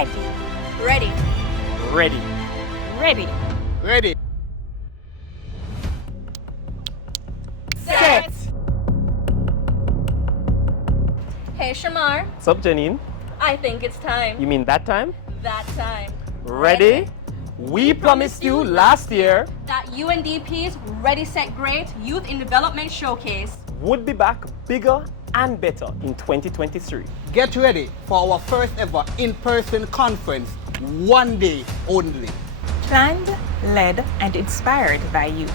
Ready. Ready. Ready. Ready. Ready. Set. Hey, Shamar. What's up, Janine? I think it's time. You mean that time? That time. Ready? We promised you last year That UNDP's Ready, Set, Great Youth in Development Showcase would be back bigger and better in 2023. Get ready for our first ever in-person conference, one day only. Planned, led, and inspired by youth.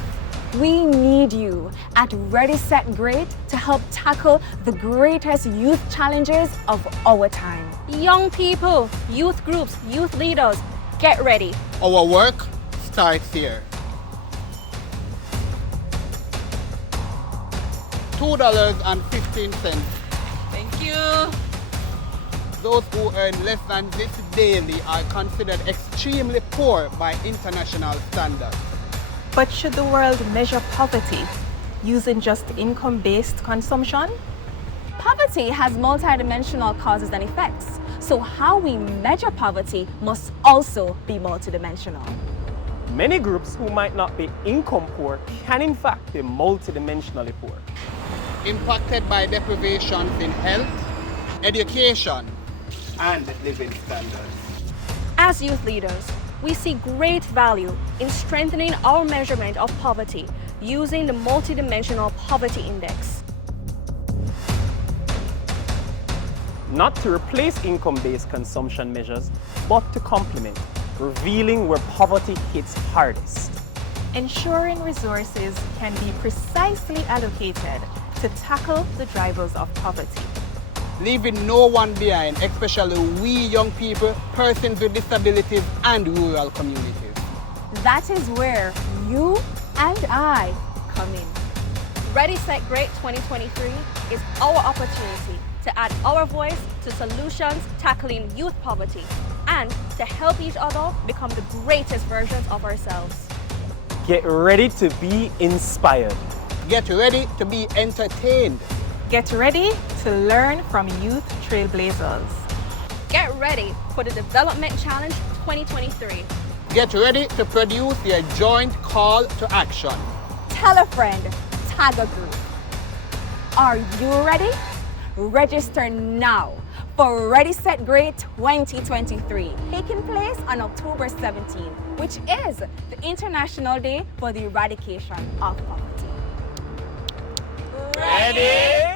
We need you at Ready, Set, Great to help tackle the greatest youth challenges of our time. young people, youth groups, youth leaders, get ready. Our work starts here. $2.15. Thank you. Those who earn less than this daily are considered extremely poor by international standards. But should the world measure poverty using just income-based consumption? Poverty has multidimensional causes and effects, so how we measure poverty must also be multidimensional. Many groups who might not be income poor can in fact be multidimensionally poor. Impacted by deprivations in health, education, and living standards. As youth leaders, we see great value in strengthening our measurement of poverty using the multidimensional poverty index. Not to replace income-based consumption measures, but to complement, revealing where poverty hits hardest. Ensuring resources can be precisely allocated to tackle the drivers of poverty. Leaving no one behind, especially we young people, persons with disabilities, and rural communities. That is where you and I come in. Ready, Set, Great 2023 is our opportunity to add our voice to solutions tackling youth poverty and to help each other become the greatest versions of ourselves. Get ready to be inspired. Get ready to be entertained. Get ready to learn from youth trailblazers. Get ready for the Development Challenge 2023. Get ready to produce your joint call to action. Tell a friend, tag a group. Are you ready? Register now for Ready, Set, Great 2023, taking place on October 17, which is the International Day for the Eradication of Poverty. Ready?